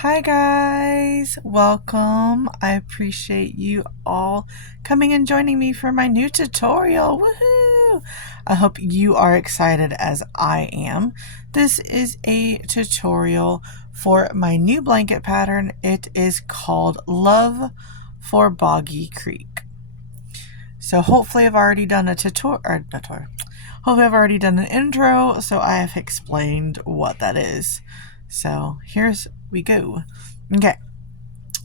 Hi guys, welcome. I appreciate you all coming and joining me for my new tutorial. Woohoo! I hope you are excited as I am. This is a tutorial for my new blanket pattern. It is called Love for Boggy Creek. So hopefully I've already done a hopefully I've already done an intro, so I have explained what that is. So here's we go. Okay,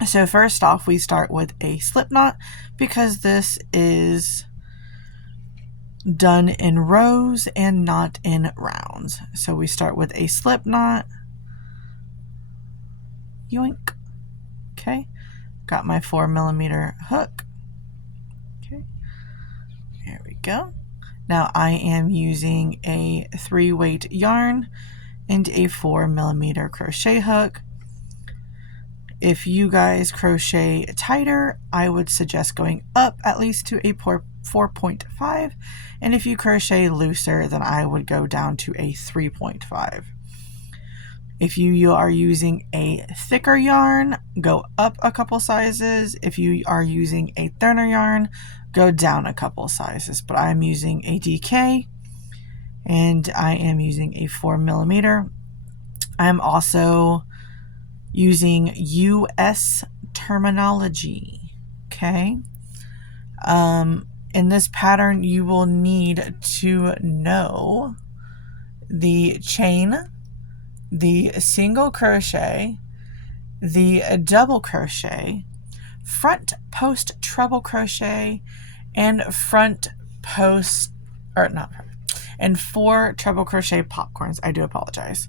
so first off we start with a slip knot because this is done in rows and not in rounds. So we start with a slip knot. Yoink. Okay, got my 4mm hook. Okay, there we go. Now I am using a 3-weight yarn and a 4mm crochet hook. If you guys crochet tighter, I would suggest going up at least to a 4.5, and if you crochet looser, then I would go down to a 3.5. If you are using a thicker yarn, go up a couple sizes. If you are using a thinner yarn, go down a couple sizes. But I'm using a DK and I am using a 4mm. I'm also using US terminology. Okay. In this pattern, you will need to know the chain, the single crochet, the double crochet, front post treble crochet, and front post, or not, and 4 treble crochet popcorns. I do apologize.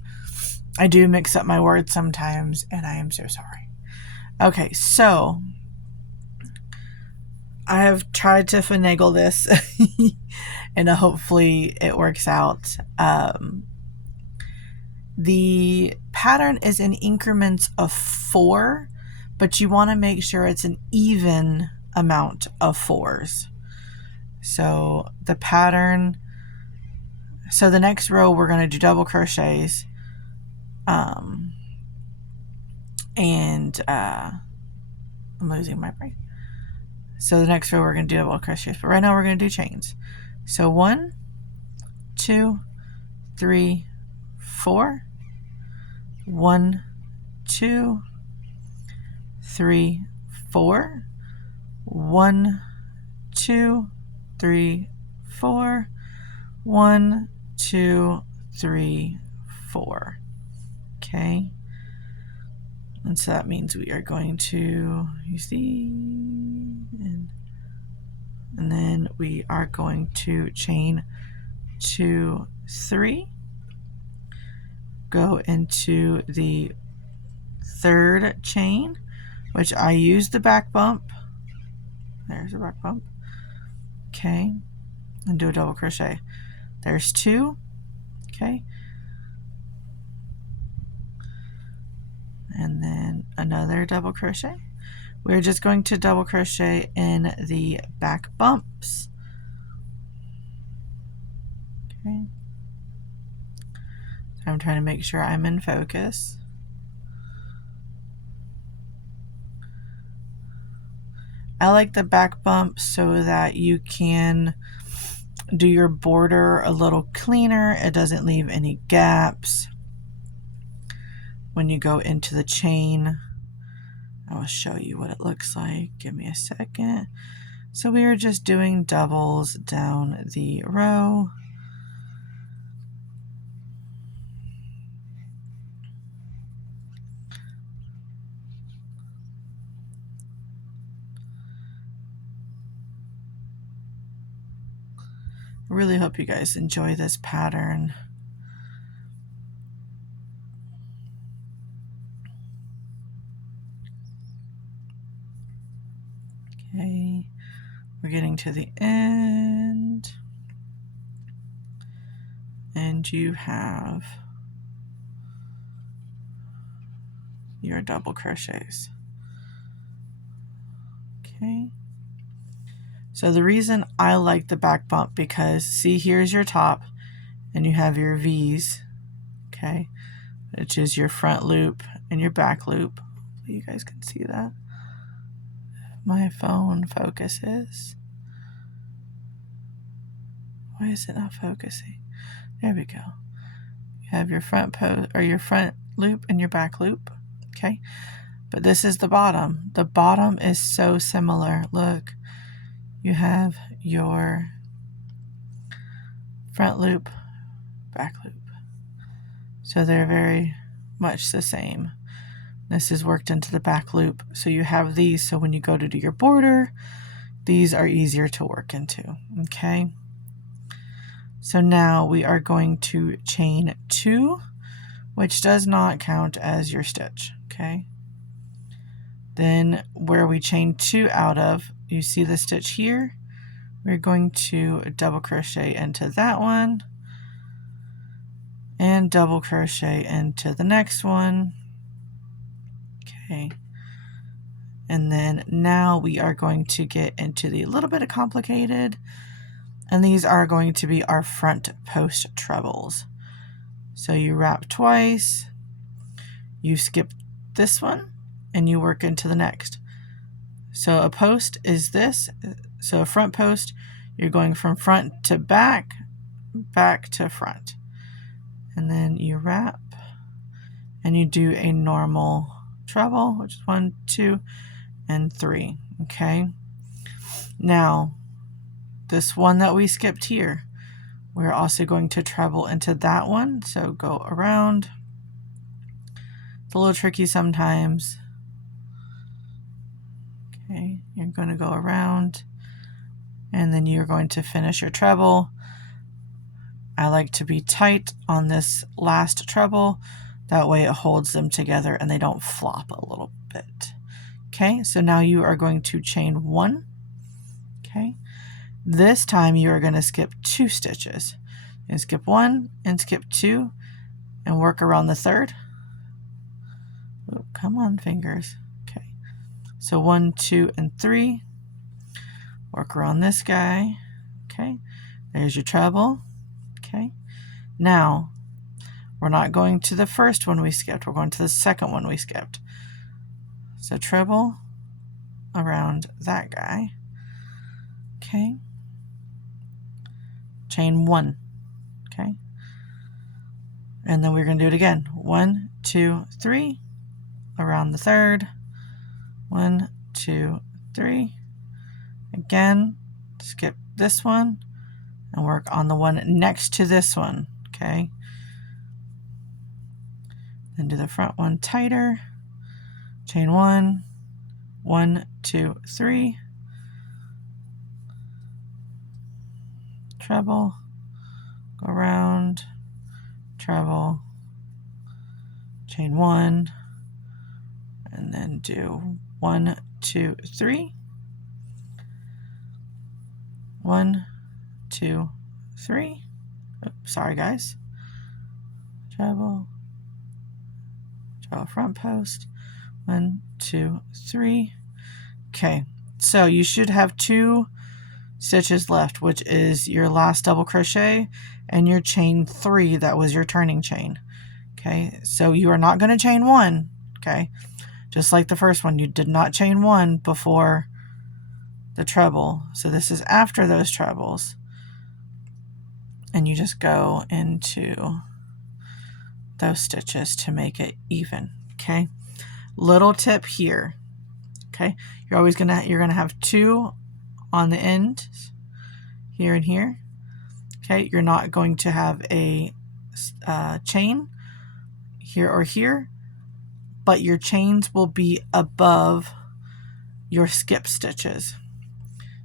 I do mix up my words sometimes, and I am so sorry. Okay, so I have tried to finagle this, and hopefully it works out. The pattern is in increments of 4, but you want to make sure it's an even amount of 4s. So the pattern, so the next row we're going to do double crochets. I'm losing my brain. So the next row we're going to do double crochets, but right now we're going to do chains. So 1, 2, 3, 4. 1, 2, 3, 4. 1, 2, 3, 4. 1, 2, 3, 4. Okay. And so that means we are going to use these, and then we are going to chain 2, 3, go into the 3rd chain, which I use the back bump. There's a back bump. Okay, and do a double crochet. There's 2. Okay, and then another double crochet. We're just going to double crochet in the back bumps. Okay, so I'm trying to make sure I'm in focus. I like the back bump so that you can do your border a little cleaner. It doesn't leave any gaps when you go into the chain. I will show you what it looks like. Give me a second. So we are just doing doubles down the row. I really hope you guys enjoy this pattern. Okay, we're getting to the end, and you have your double crochets. Okay, so the reason I like the back bump, because see, here's your top and you have your V's. Okay, which is your front loop and your back loop. You guys can see that. My phone focuses. Why is it not focusing? There we go. You have your front post or your front loop and your back loop. Okay. But this is the bottom. The bottom is so similar. Look, you have your front loop, back loop. So they're very much the same. This is worked into the back loop. So you have these. So when you go to do your border, these are easier to work into. Okay. So now we are going to chain 2, which does not count as your stitch. Okay. Then where we chain 2 out of, you see the stitch here? We're going to double crochet into that one and double crochet into the next one. Okay. And then now we are going to get into the little bit of complicated, and these are going to be our front post trebles. So you wrap twice, you skip this one, and you work into the next. So a post is this. So a front post, you're going from front to back, back to front. And then you wrap and you do a normal treble, which is 1, 2, and 3. Okay. Now, this one that we skipped here, we're also going to treble into that one. So go around. It's a little tricky sometimes. Okay, you're going to go around and then you're going to finish your treble. I like to be tight on this last treble. That way it holds them together and they don't flop a little bit. Okay, so now you are going to chain 1. Okay, this time you are going to skip 2 stitches. And skip 1 and skip 2 and work around the third. Oh, come on, fingers. Okay, so 1, 2, and 3. Work around this guy. Okay, there's your treble. Okay, now we're not going to the first one we skipped, we're going to the second one we skipped. So treble around that guy. Okay, chain 1. Okay, and then we're going to do it again. 1, 2, 3 around the third. 1, 2, 3. Again, skip this one and work on the one next to this one. Okay, then do the front one tighter. Chain 1, 1, 2, 3. Treble, go around, treble, chain 1, and then do 1, 2, 3. 1, 2, 3. Oops, sorry guys. Treble, treble front post. 1, 2, 3. Okay, so you should have 2 stitches left, which is your last double crochet and your chain 3 that was your turning chain. Okay, so you are not going to chain 1. Okay, just like the first one, you did not chain 1 before the treble. So this is after those trebles, and you just go into those stitches to make it even. Okay, little tip here. Okay, you're gonna have 2 on the end here and here. Okay, you're not going to have a chain here or here, but your chains will be above your skip stitches.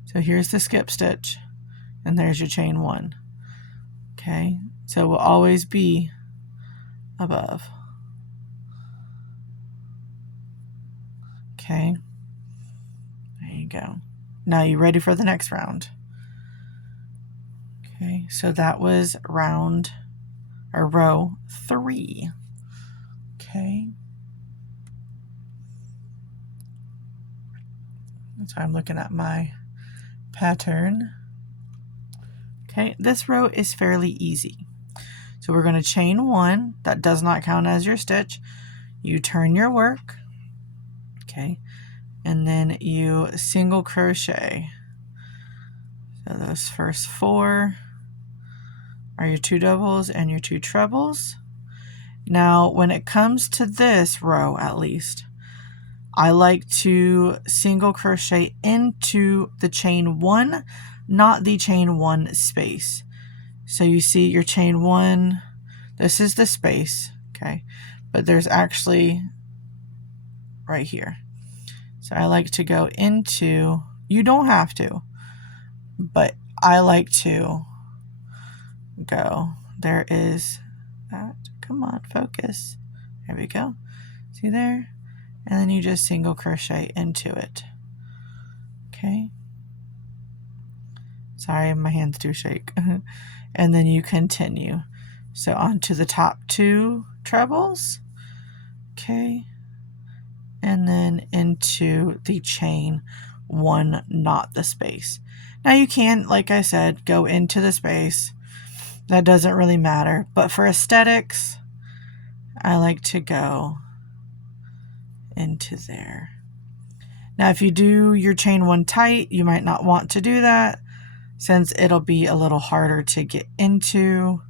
So here's the skip stitch and there's your chain 1. Okay, so it will always be above. Okay, there you go. Now you ready for the next round? Okay, so that was row 3. Okay. So I'm looking at my pattern. Okay, this row is fairly easy. So we're going to chain 1. That does not count as your stitch. You turn your work, okay, and then you single crochet. So those first 4 are your 2 doubles and your 2 trebles. Now when it comes to this row, at least, I like to single crochet into the chain 1, not the chain 1 space. So you see your chain 1, this is the space, okay, but there's actually right here. So I like to go into, you don't have to, but I like to go, there is that, come on, focus, there we go, see there, and then you just single crochet into it, okay, sorry my hands do shake, and then you continue, so onto the top 2 trebles, okay, and then into the chain 1, not the space. Now you can, like I said, go into the space. That doesn't really matter. But for aesthetics, I like to go into there. Now if you do your chain 1 tight, you might not want to do that since it'll be a little harder to get into.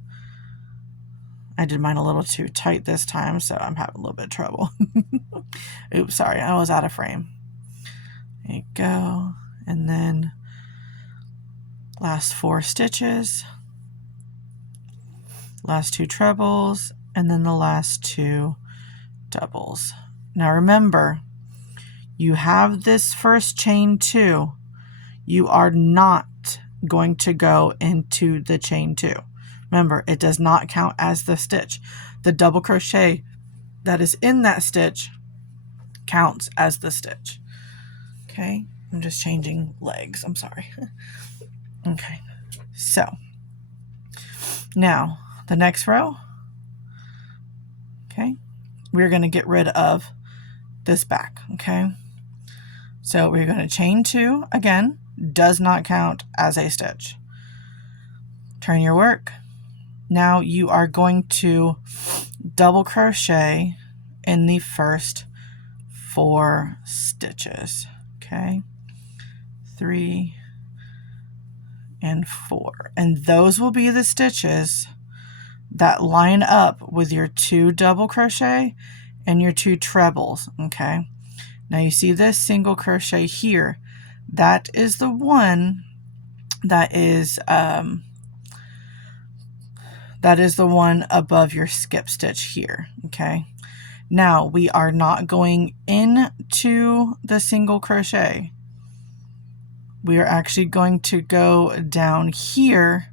I did mine a little too tight this time, so I'm having a little bit of trouble. Oops, sorry, I was out of frame. There you go. And then last 4 stitches, last 2 trebles, and then the last 2 doubles. Now remember, you have this first chain 2. You are not going to go into the chain 2. Remember, it does not count as the stitch. The double crochet that is in that stitch counts as the stitch. Okay, I'm just changing legs, I'm sorry. Okay, so now the next row, okay, we're going to get rid of this back, okay? So we're going to chain 2 again, does not count as a stitch. Turn your work. Now you are going to double crochet in the first 4 stitches, okay? 3 and 4, and those will be the stitches that line up with your 2 double crochet and your 2 trebles, okay? Now you see this single crochet here, that is the one that is the one above your skip stitch here, okay? Now we are not going into the single crochet. We are actually going to go down here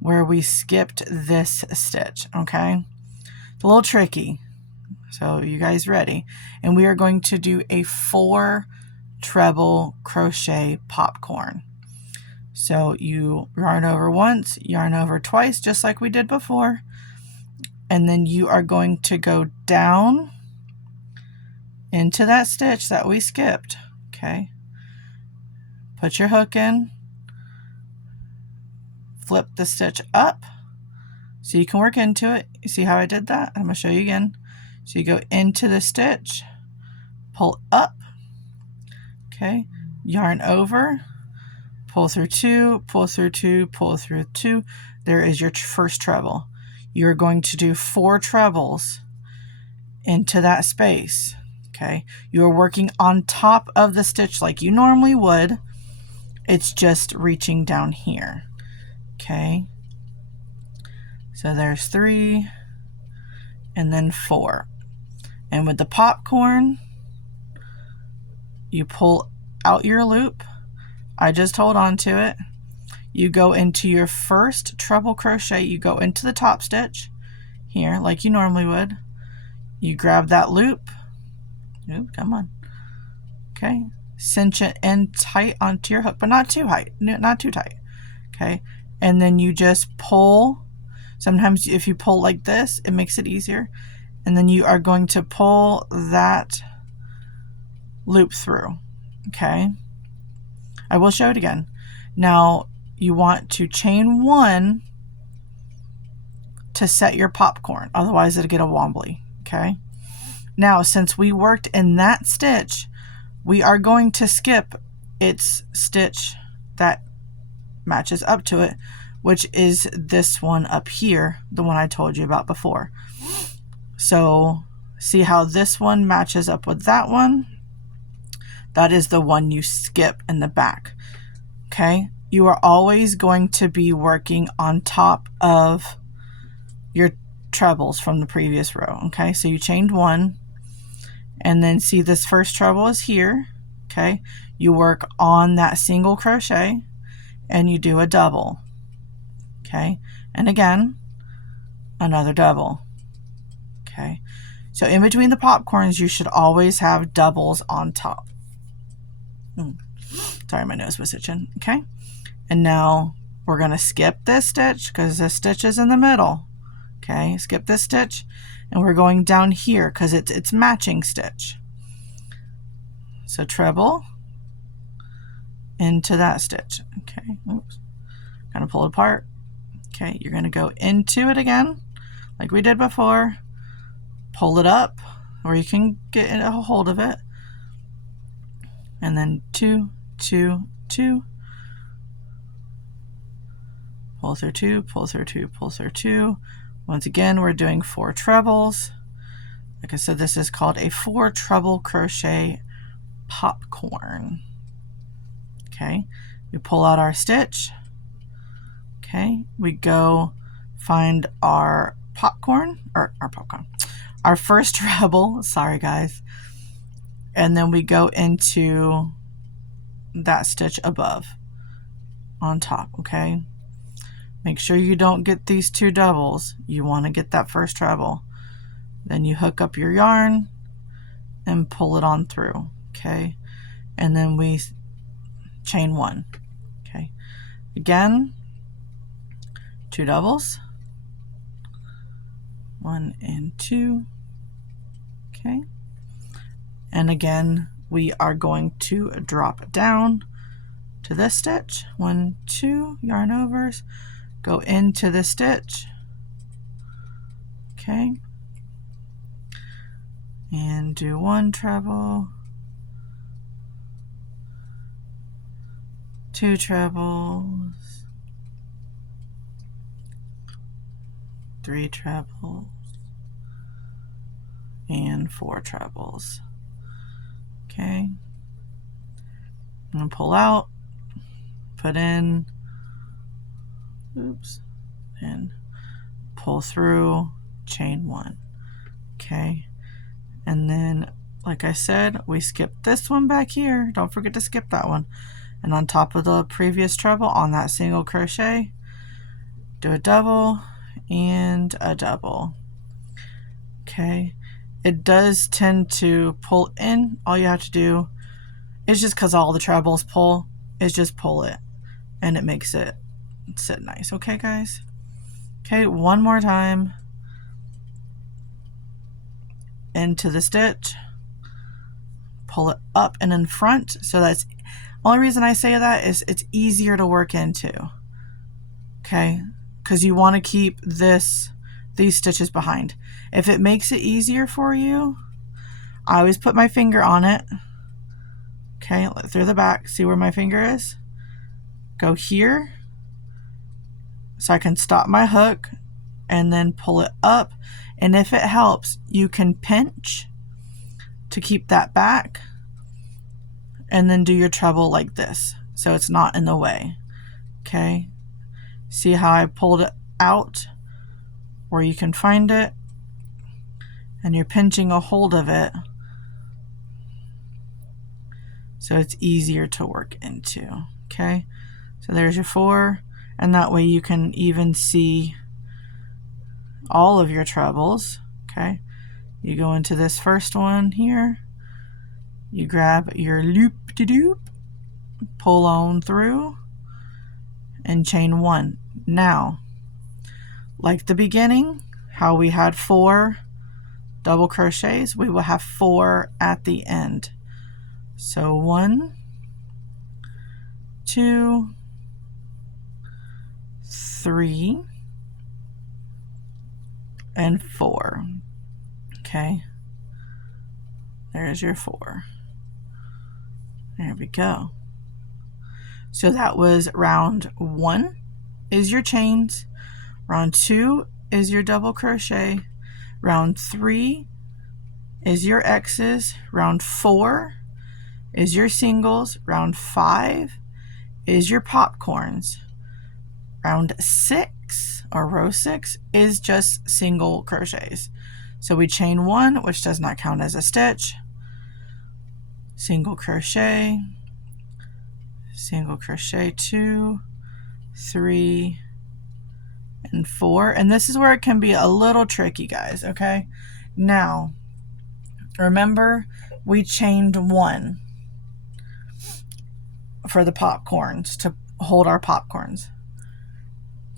where we skipped this stitch, okay? It's a little tricky, so you guys ready? And we are going to do a 4 treble crochet popcorn. So you yarn over once, yarn over twice, just like we did before, and then you are going to go down into that stitch that we skipped, okay? Put your hook in, flip the stitch up so you can work into it. You see how I did that? I'm going to show you again. So you go into the stitch, pull up, okay, yarn over, pull through 2, pull through 2, pull through 2. There is your first treble. You're going to do 4 trebles into that space, okay? You are working on top of the stitch like you normally would. It's just reaching down here, okay? So there's 3 and then 4. And with the popcorn, you pull out your loop. I just hold on to it. You go into your first treble crochet, you go into the top stitch here like you normally would. You grab that loop. Oop, come on. Okay. Cinch it in tight onto your hook, but not too tight, not too tight. Okay. And then you just pull. Sometimes if you pull like this, it makes it easier. And then you are going to pull that loop through. Okay. I will show it again. Now you want to chain 1 to set your popcorn, otherwise it'll get a wobbly. Okay, now since we worked in that stitch, we are going to skip its stitch that matches up to it, which is this one up here, the one I told you about before. So see how this one matches up with that one? That is the one you skip in the back. Okay, you are always going to be working on top of your trebles from the previous row. Okay, so you chained one, and then see this first treble is here. Okay, you work on that single crochet and you do a double. Okay, and again another double. Okay, so in between the popcorns you should always have doubles on top. Sorry, my nose was itching. Okay, and now we're going to skip this stitch because this stitch is in the middle. Okay, skip this stitch, and we're going down here because it's matching stitch. So treble into that stitch. Okay, oops, gonna pull it apart. Okay, you're gonna go into it again like we did before, pull it up where you can get a hold of it, and then 2, 2, 2, pull through 2, pull through 2, pull through 2. Once again, we're doing 4 trebles. Like I said, this is called a 4 treble crochet popcorn. Okay, we pull out our stitch. Okay, we go find our popcorn, or our first treble, sorry guys, and then we go into that stitch above on top. Okay, make sure you don't get these 2 doubles. You want to get that first treble. Then you hook up your yarn and pull it on through. Okay, and then we chain 1. Okay, again 2 doubles, 1 and 2. Okay, and again we are going to drop down to this stitch, 1, 2, yarn overs, go into the stitch. Okay, and do 1 treble, 2 trebles, 3 trebles, and 4 trebles. Okay, I'm gonna pull out, put in, oops, and pull through, chain 1. Okay, and then like I said, we skip this one back here. Don't forget to skip that one. And on top of the previous treble on that single crochet, do a double and a double. Okay, it does tend to pull in. All you have to do is, just because all the trebles pull, is just pull it, and it makes it sit nice. Okay guys, okay, one more time, into the stitch, pull it up and in front. So that's only reason I say that is it's easier to work into. Okay, because you want to keep these stitches behind. If it makes it easier for you, I always put my finger on it. Okay, through the back, see where my finger is? Go here so I can stop my hook and then pull it up. And if it helps, you can pinch to keep that back and then do your treble like this so it's not in the way. Okay, see how I pulled it out where you can find it, and you're pinching a hold of it so it's easier to work into. Okay, so there's your 4, and that way you can even see all of your trebles. Okay, you go into this first one here, you grab your loop-de-doop, pull on through, and chain 1. Now, like the beginning, how we had 4 double crochets, we will have 4 at the end. So 1, 2, 3, and 4. Okay, there's your 4. There we go. So that was round 1 is your chains, round 2 is your double crochet, round 3 is your X's, round 4 is your singles, round 5 is your popcorns, round 6 or row 6 is just single crochets. So we chain 1, which does not count as a stitch, single crochet, single crochet 2, 3, and 4. And this is where it can be a little tricky, guys, okay? Now, remember we chained 1 for the popcorns to hold our popcorns.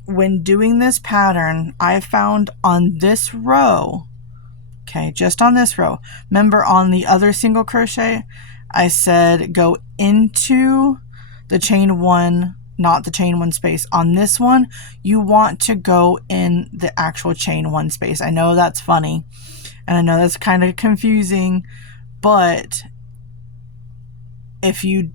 When doing this pattern, I found on this row, okay, just on this row, remember on the other single crochet, I said go into the chain 1, not the chain 1 space. On this one, you want to go in the actual chain 1 space. I know that's funny, and I know that's kind of confusing, but if you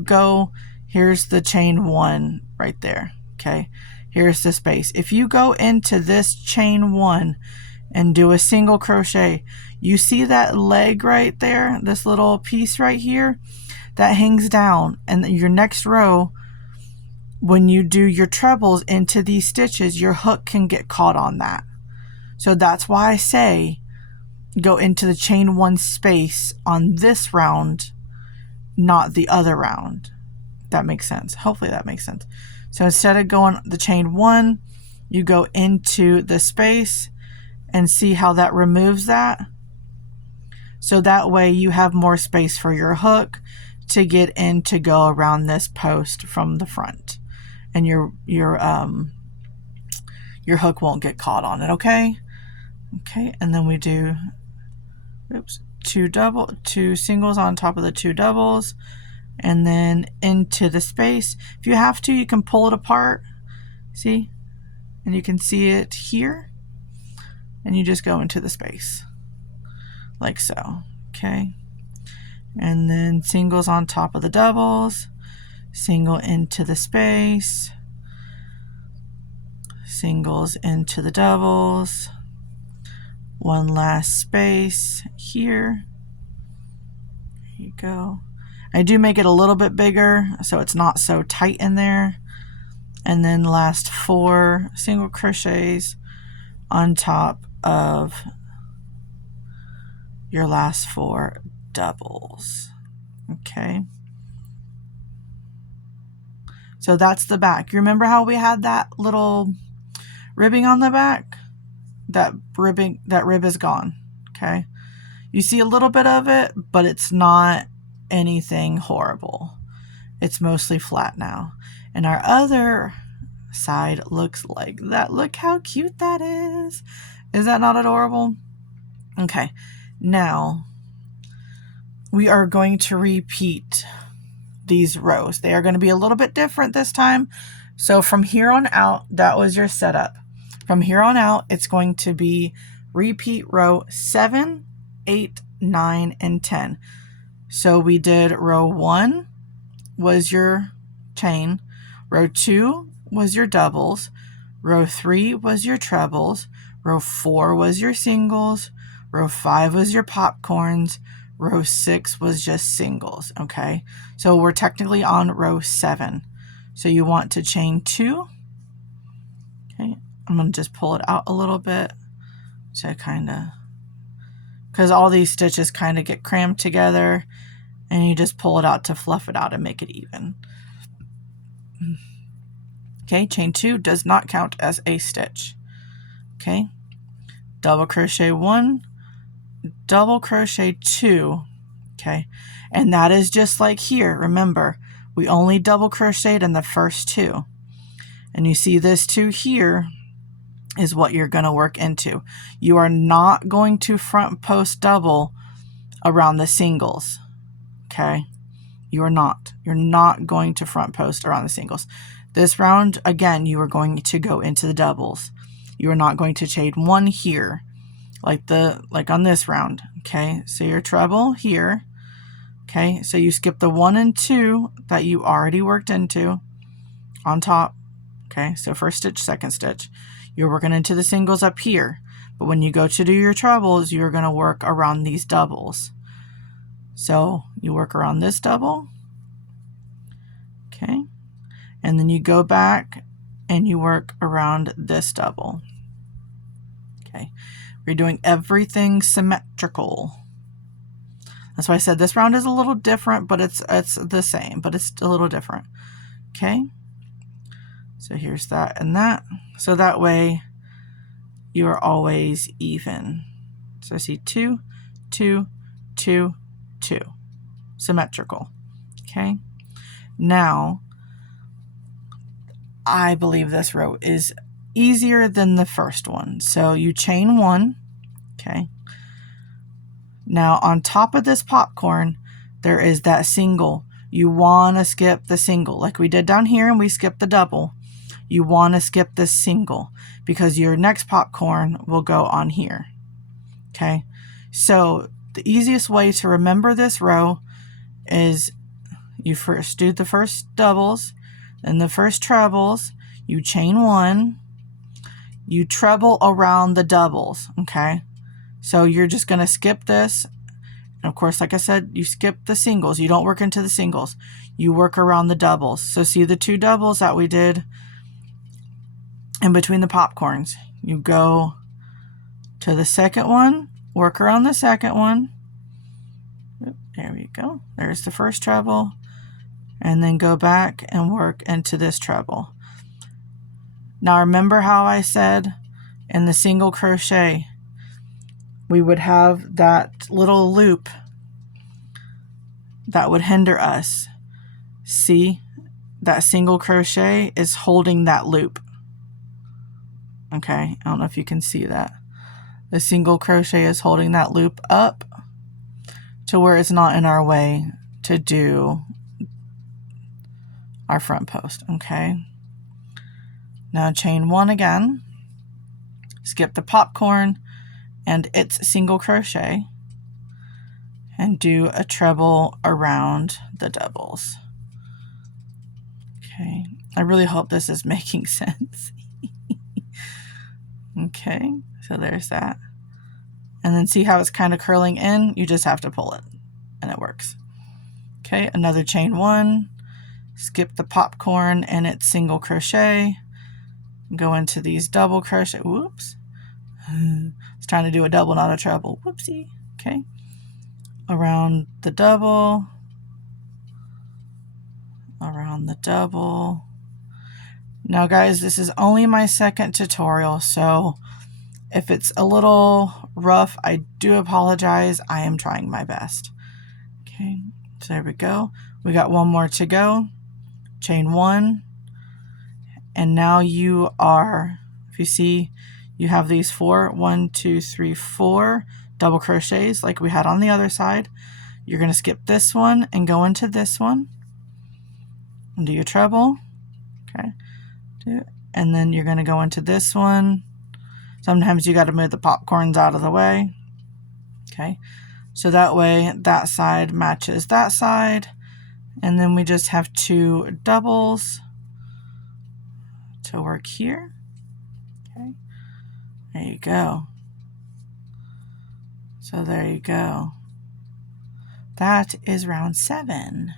go, here's the chain 1 right there, okay? Here's the space. If you go into this chain 1 and do a single crochet, you see that leg right there, this little piece right here that hangs down, and your next row, when you do your trebles into these stitches, your hook can get caught on that. So that's why I say go into the chain 1 space on this round, not the other round. That makes sense. Hopefully that makes sense. So instead of going the chain 1, you go into the space and see how that removes that. So that way you have more space for your hook to get in to go around this post from the front, and your hook won't get caught on it, okay? Okay, and then we do, oops, 2 singles on top of the 2 doubles, and then into the space. If you have to, you can pull it apart, see? And you can see it here, and you just go into the space, like so, okay? And then singles on top of the doubles, single into the space, singles into the doubles, one last space here. There you go. I do make it a little bit bigger so it's not so tight in there. And then last 4 single crochets on top of your last 4 doubles. Okay. So that's the back. You remember how we had that little ribbing on the back? That rib is gone. Okay. You see a little bit of it, but it's not anything horrible. It's mostly flat now. And our other side looks like that. Look how cute that is. Is that not adorable? Okay. Now we are going to repeat these rows. They are going to be a little bit different this time. So from here on out, that was your setup. From here on out, it's going to be repeat row 7, 8, 9, and 10. So we did row 1 was your chain, row 2 was your doubles, row 3 was your trebles, row 4 was your singles, row 5 was your popcorns, row 6 was just singles, okay? So we're technically on row 7. So you want to chain 2. Okay, I'm going to just pull it out a little bit to kind of, because all these stitches kind of get crammed together, and you just pull it out to fluff it out and make it even. Okay, chain 2 does not count as a stitch. Okay, double crochet 1, double crochet 2, okay, and that is just like here. Remember, we only double crocheted in the first 2, and you see this 2 here is what you're going to work into. You are not going to front post double around the singles, okay? You're not going to front post around the singles. This round, again, you are going to go into the doubles. you are not going to chain 1 here, like on this round. Okay, so your treble here. Okay, so you skip the 1 and 2 that you already worked into on top. Okay, so first stitch, second stitch. You're working into the singles up here, but when you go to do your trebles, you're going to work around these doubles. So you work around this double, okay, and then you go back and you work around this double. Okay, we're doing everything symmetrical. That's why I said this round is a little different, but it's the same, but it's a little different. Okay, so here's that and that. So that way you are always even. So I see 2, 2, 2, 2, symmetrical. Okay, now I believe this row is easier than the first one. So you chain 1. Okay, now on top of this popcorn there is that single. You want to skip the single like we did down here, and we skipped the double. You want to skip this single because your next popcorn will go on here. Okay, so the easiest way to remember this row is you first do the first doubles, then the first trebles, you chain 1, you treble around the doubles. Okay, so you're just going to skip this, and of course, like I said, you skip the singles. You don't work into the singles, you work around the doubles. So see the 2 doubles that we did in between the popcorns. You go to the second one, work around the second one. There we go. There's the first treble, and then go back and work into this treble. Now remember how I said in the single crochet we would have that little loop that would hinder us. See, that single crochet is holding that loop. Okay, I don't know if you can see that. The single crochet is holding that loop up to where it's not in our way to do our front post. Okay, now chain 1 again, skip the popcorn and its single crochet, and do a treble around the doubles. Okay, I really hope this is making sense. Okay, so there's that. And then see how it's kind of curling in? You just have to pull it and it works. Okay, another chain 1, skip the popcorn and its single crochet, go into these double crochet. Whoops. I was trying to do a double, not a treble. Whoopsie. Okay, around the double, around the double. Now guys, this is only my second tutorial, so if it's a little rough, I do apologize. I am trying my best. Okay, so there we go. We got 1 more to go. Chain 1, and now you are, if you see, you have these 4, 1, 2, 3, 4 double crochets like we had on the other side. You're going to skip this one and go into this one and do your treble. Okay, and then you're going to go into this one. Sometimes you got to move the popcorns out of the way. Okay, so that way that side matches that side, and then we just have 2 doubles to work here. Okay, there you go. So there you go. That is round 7.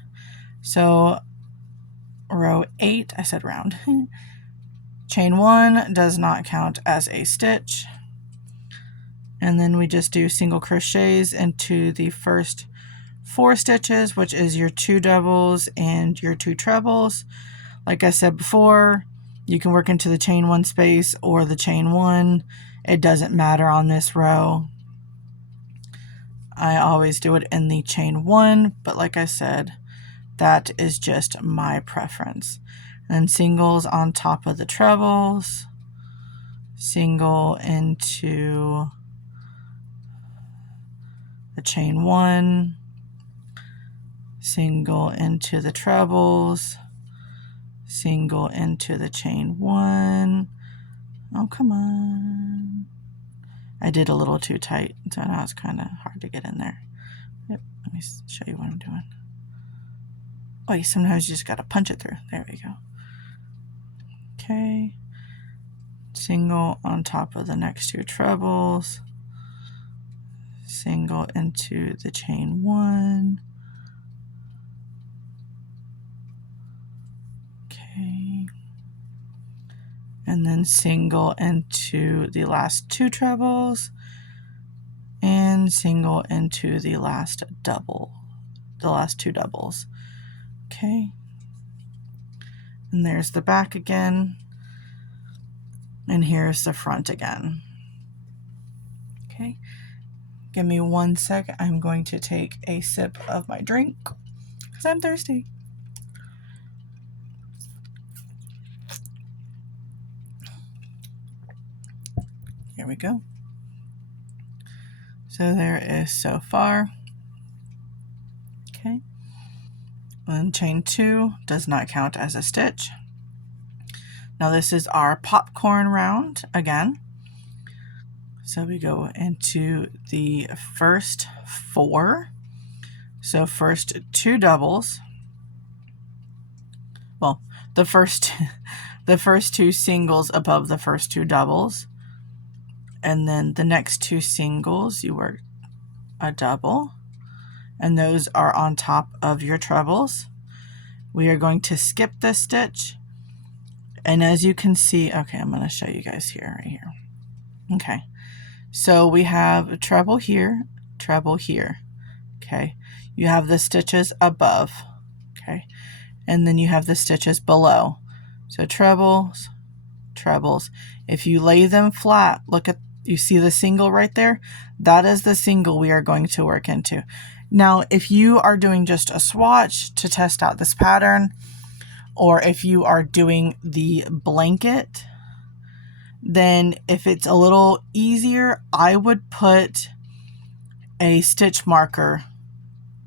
So row 8, I said round. Chain 1 does not count as a stitch. And then we just do single crochets into the first 4 stitches, which is your 2 doubles and your 2 trebles. Like I said before, you can work into the chain 1 space or the chain 1. It doesn't matter on this row. I always do it in the chain 1, but like I said, that is just my preference. And singles on top of the trebles, single into the chain 1, single into the trebles, single into the chain 1, Oh, come on. I did a little too tight, so now it's kind of hard to get in there. Yep, let me show you what I'm doing. Oh, sometimes you just got to punch it through. There we go. Okay. Single on top of the next two trebles. Single into the chain 1. Okay. And then single into the last 2 trebles and single into the last 2 doubles. Okay. And there's the back again. And here's the front again. Okay. Give me 1 sec. I'm going to take a sip of my drink because I'm thirsty. Here we go. So there is so far. Okay. And chain 2 does not count as a stitch. Now this is our popcorn round again. So we go into the first 4. So first 2 doubles. Well, the first 2 singles above the first 2 doubles. And then the next 2 singles, you work a double. And those are on top of your trebles. We are going to skip this stitch. And as you can see, okay, I'm going to show you guys here, right here. Okay, so we have a treble here, okay. You have the stitches above, okay. And then you have the stitches below. So trebles, trebles. If you lay them flat, you see the single right there? That is the single we are going to work into. Now, if you are doing just a swatch to test out this pattern, or if you are doing the blanket, then if it's a little easier, I would put a stitch marker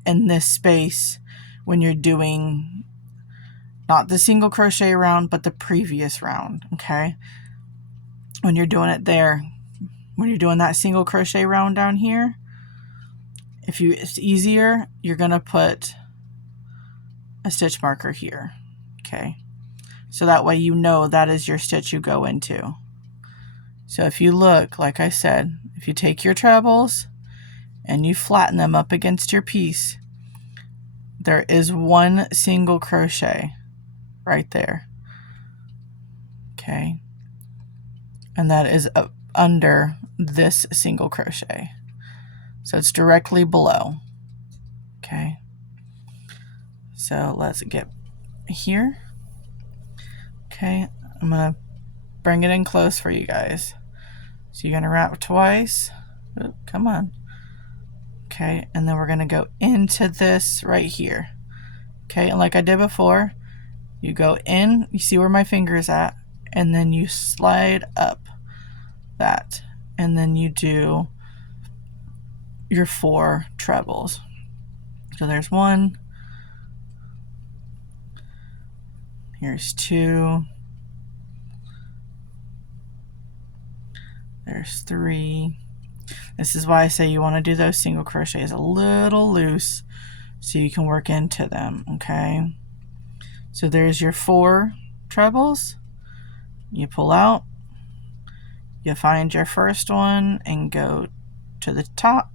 in this space when you're doing not the single crochet round, but the previous round, okay? When you're doing it there, when you're doing that single crochet round down here, if it's easier, you're gonna put a stitch marker here, okay? So that way you know that is your stitch you go into. So if you look, like I said, if you take your trebles and you flatten them up against your piece, there is 1 single crochet right there, okay? And that is up under this single crochet. So it's directly below, okay? So let's get here. Okay, I'm gonna bring it in close for you guys. So you're gonna wrap twice. Oh, come on. Okay, and then we're gonna go into this right here. Okay, and like I did before, you go in, you see where my finger is at, and then you slide up that, and then you do your 4 trebles. So there's 1, here's 2, there's 3. This is why I say you want to do those single crochets a little loose so you can work into them, okay? So there's your 4 trebles. You pull out, you find your first one and go to the top,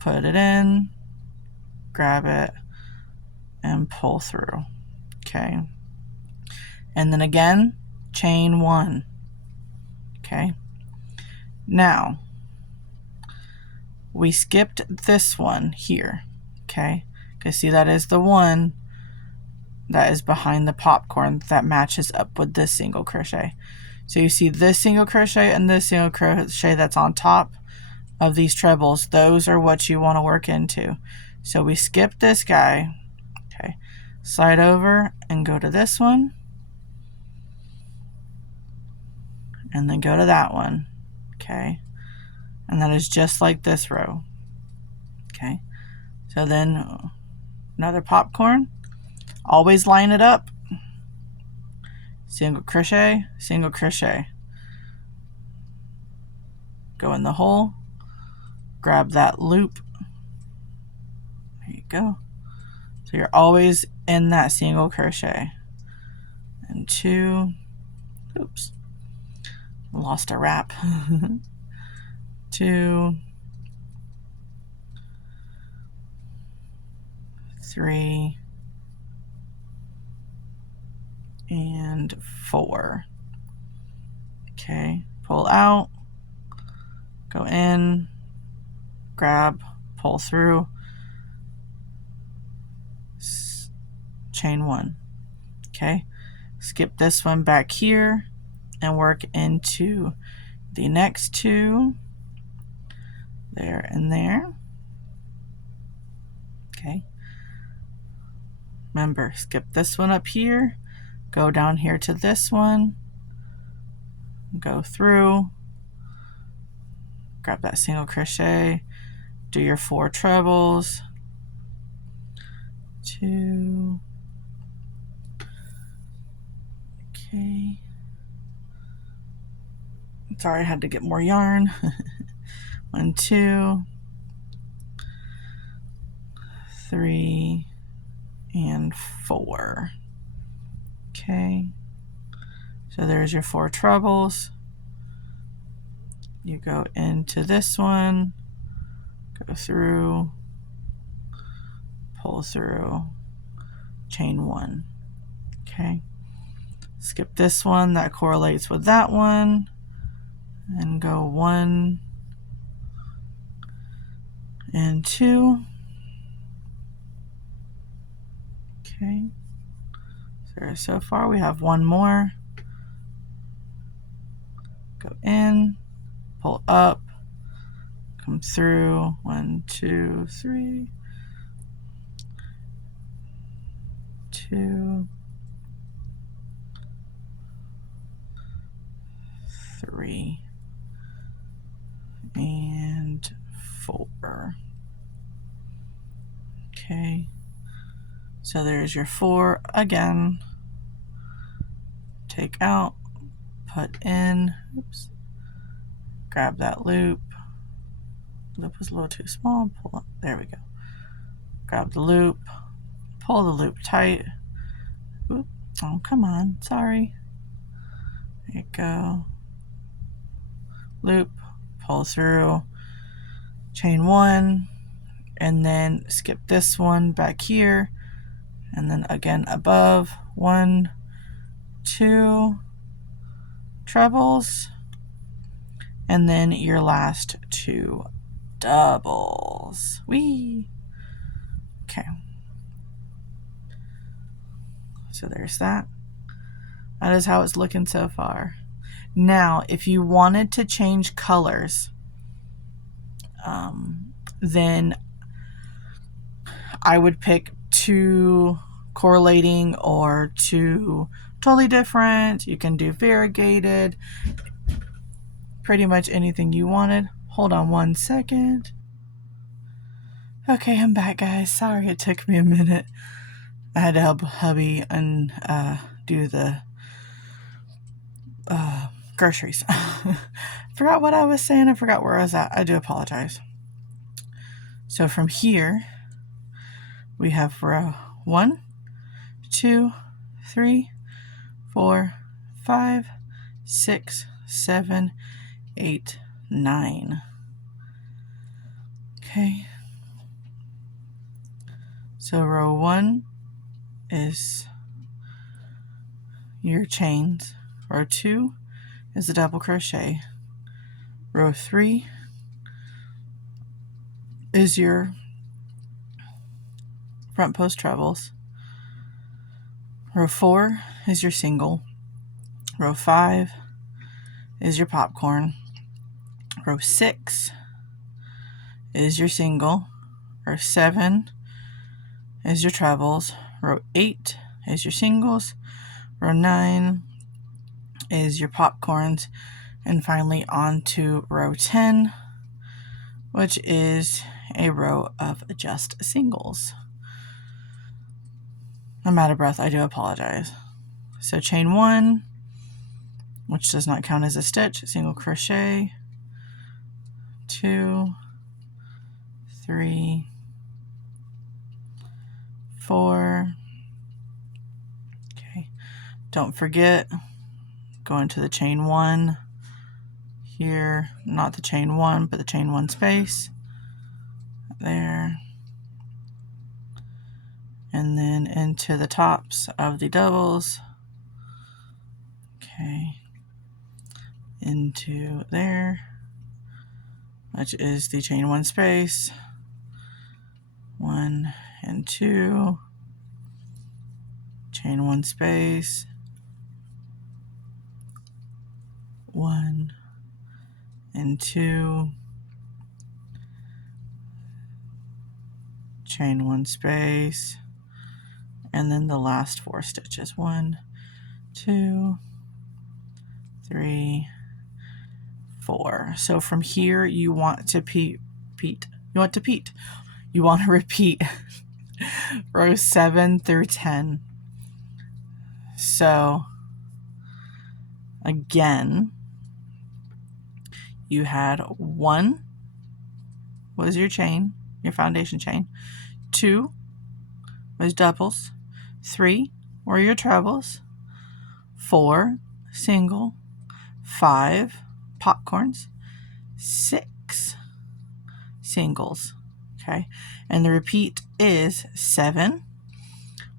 put it in, grab it, and pull through, okay? And then again, chain 1, okay? Now, we skipped this one here, okay? Because see, that is the one that is behind the popcorn that matches up with this single crochet. So you see this single crochet and this single crochet that's on top of these trebles, those are what you want to work into. So we skip this guy, okay? Slide over and go to this one, and then go to that one, okay? And that is just like this row, okay? So then another popcorn, always line it up, single crochet, go in the hole, grab that loop. There you go. So you're always in that single crochet. And 2, oops, lost a wrap. 2, 3, and 4. Okay, pull out, go in, grab, pull through, chain 1. Okay, skip this one back here and work into the next 2, there and there. Okay, remember, skip this one up here, go down here to this one, go through, grab that single crochet, do your 4 trebles, 2, okay, sorry, I had to get more yarn. 1, 2, 3, and 4. Okay, so there's your 4 trebles. You go into this one, go through, pull through, chain 1. Okay, skip this one that correlates with that one, and go 1 and 2. Okay, so far we have 1 more. Go in, pull up, come through, 1, 2, 3, 2, 3, and 4. Okay, so there's your 4 again. Take out, put in, oops, grab that loop. Loop was a little too small, pull up, there we go. Grab the loop, pull the loop tight. Oop. Oh, come on, sorry. There you go. Loop, pull through, chain 1, and then skip this one back here, and then again above, 1, 2 trebles, and then your last 2 doubles. Whee! Okay. So there's that. That is how it's looking so far. Now, if you wanted to change colors, then I would pick 2 correlating or 2 totally different. You can do variegated, pretty much anything you wanted. Hold on 1 second. Okay, I'm back, guys. Sorry it took me a minute. I had to help hubby and do the groceries. Forgot what I was saying. I forgot where I was at. I do apologize. So from here, we have row 1, 2, 3, 4, 5, 6, 7, 8, 9. Okay. So row 1 is your chains. Row 2 is a double crochet. Row 3 is your front post trebles. Row 4 is your single. Row 5 is your popcorn. Row 6 is your single. Row 7 is your trebles. Row 8 is your singles. Row 9 is your popcorns. And finally on to row 10, which is a row of just singles. I'm out of breath. I do apologize. So chain 1, which does not count as a stitch, single crochet, 2, 3, 4. Okay, don't forget, go into the chain 1 here, not the chain 1, but the chain 1 space there, and then into the tops of the doubles. Okay, into there, which is the chain 1 space, 1 and 2, chain 1 space, 1 and 2, chain 1 space, and then the last 4 stitches, 1, 2, 3, 4. So from here you want to repeat rows 7 through 10. So again, you had 1 was your chain, your foundation chain, 2 was doubles, 3 were your trebles, 4 single, 5 popcorns, 6 singles. Okay, and the repeat is 7,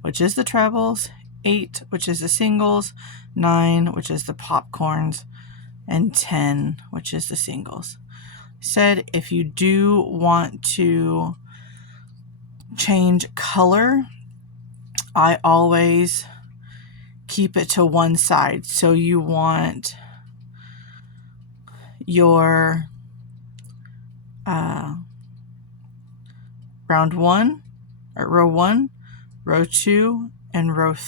which is the trebles, 8, which is the singles, 9, which is the popcorns, and 10, which is the singles. Said if you do want to change color, I always keep it to one side. So you want your round 1, or row 1, row 2, and row 3.